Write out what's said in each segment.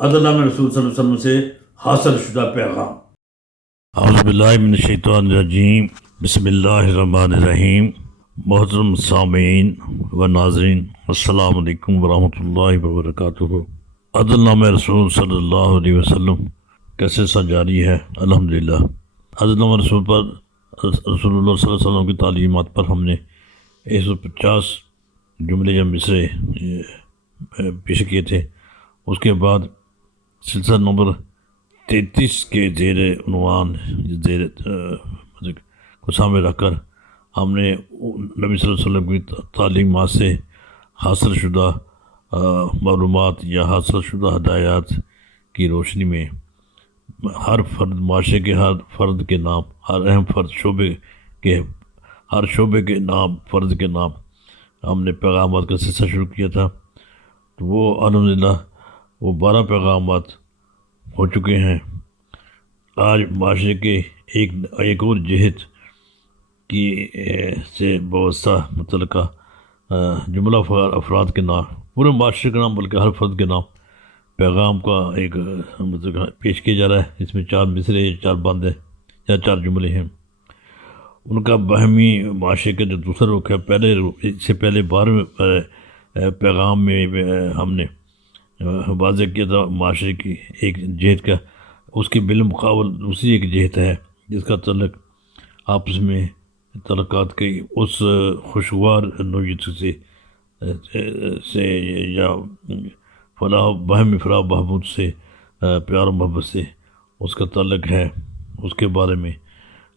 عدل نامہ رسول صلی اللہ علیہ وسلم سے حاصل شدہ پیغام۔ اعوذ باللہ من الشیطان الرجیم، بسم اللہ الرحمن الرحیم۔ محترم سامعین و ناظرین، السلام علیکم ورحمۃ اللہ وبرکاتہ۔ عدل نامہ رسول صلی اللہ علیہ وسلم کا سلسلہ جاری ہے الحمدللہ۔ عدل نامہ رسول پر رسول اللہ صلی اللہ علیہ وسلم کی تعلیمات پر ہم نے 150 جملے یا مصرے پیش کیے تھے۔ اس کے بعد سلسلہ نمبر 33 کے زیر عنوان کو سامنے رکھ کر ہم نے نبی صلی اللہ علیہ وسلم کی تعلیمات سے حاصل شدہ معلومات یا حاصل شدہ ہدایات کی روشنی میں ہر فرد، معاشرے کے ہر فرد کے نام، ہر اہم فرد ہر شعبے کے نام، فرد کے نام ہم نے پیغامات کا سلسلہ شروع کیا تھا۔ تو وہ الحمدللہ 12 پیغامات ہو چکے ہیں۔ آج معاشرے کے ایک اور جہت کی سے وابستہ متعلقہ جملہ افراد کے نام، پورے معاشرے کا نام بلکہ ہر فرد کے نام پیغام کا ایک پیش کیا جا رہا ہے۔ اس میں 4 مصرے، 4 باندیں یا 4 جملے ہیں۔ ان کا باہمی معاشرے کا جو دوسرا رخ ہے، اس سے پہلے 12 پیغام میں ہم نے واضح کیا تھا معاشرے کی ایک جہت کا، اس کے بالمقابل دوسری ایک جہت ہے جس کا تعلق آپس میں تعلقات کی اس خوشگوار نوعیت سے یا باہمی فلاح و بہبود سے، پیار و محبت سے اس کا تعلق ہے۔ اس کے بارے میں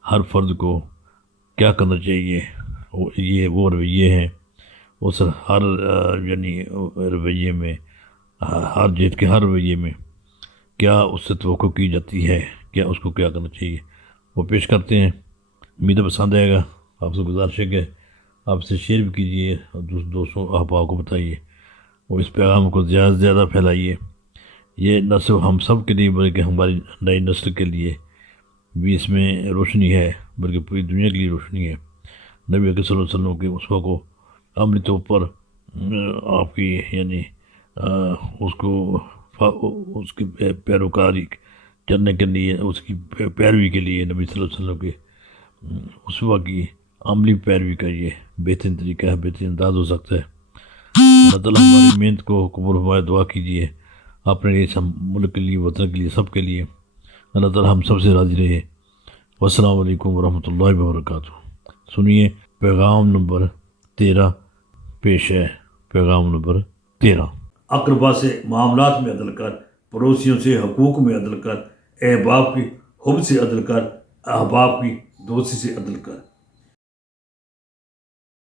ہر فرد کو کیا کرنا چاہیے، یہ وہ رویے ہیں۔ اس ہر رویے میں، ہر جہت کے ہر رویے میں کیا اس سے توقع کی جاتی ہے، کیا اس کو کیا کرنا چاہیے، وہ پیش کرتے ہیں۔ امید پسند آئے گا۔ آپ سے گزارش ہے کہ آپ سے شیئر بھی کیجیے اور دوستوں احباب کو بتائیے، اور اس پیغام کو زیادہ سے زیادہ پھیلائیے۔ یہ نہ صرف ہم سب کے لیے بلکہ ہماری نئی نسل کے لیے بھی اس میں روشنی ہے، بلکہ پوری دنیا کے لیے روشنی ہے۔ نبی اکرم صلی اللہ علیہ وسلم کے اسوہ کو عملی طور پر آپ کی اس کی پیروکاری کرنے کے لیے، اس کی پیروی کے لیے نبی صلی اللہ علیہ وسلم کے اسوہ کی عملی پیروی کا یہ بہترین طریقہ ہے، بہترین انداز ہو سکتا ہے۔ اللہ تعالیٰ ہماری محنت کو قبول فرمائے، دعا کیجیے اپنے لیے، سب ملک کے لیے، وطن کے لیے، سب کے لیے۔ اللہ تعالیٰ ہم سب سے راضی رہے۔ والسلام علیکم ورحمۃ اللہ وبرکاتہ۔ سنیے پیغام نمبر 13 پیش ہے۔ پیغام نمبر 13۔ اقربا سے معاملات میں عدل کر، پڑوسیوں سے حقوق میں عدل کر، احباب کی حب سے عدل کر، احباب کی دوستی سے عدل کر۔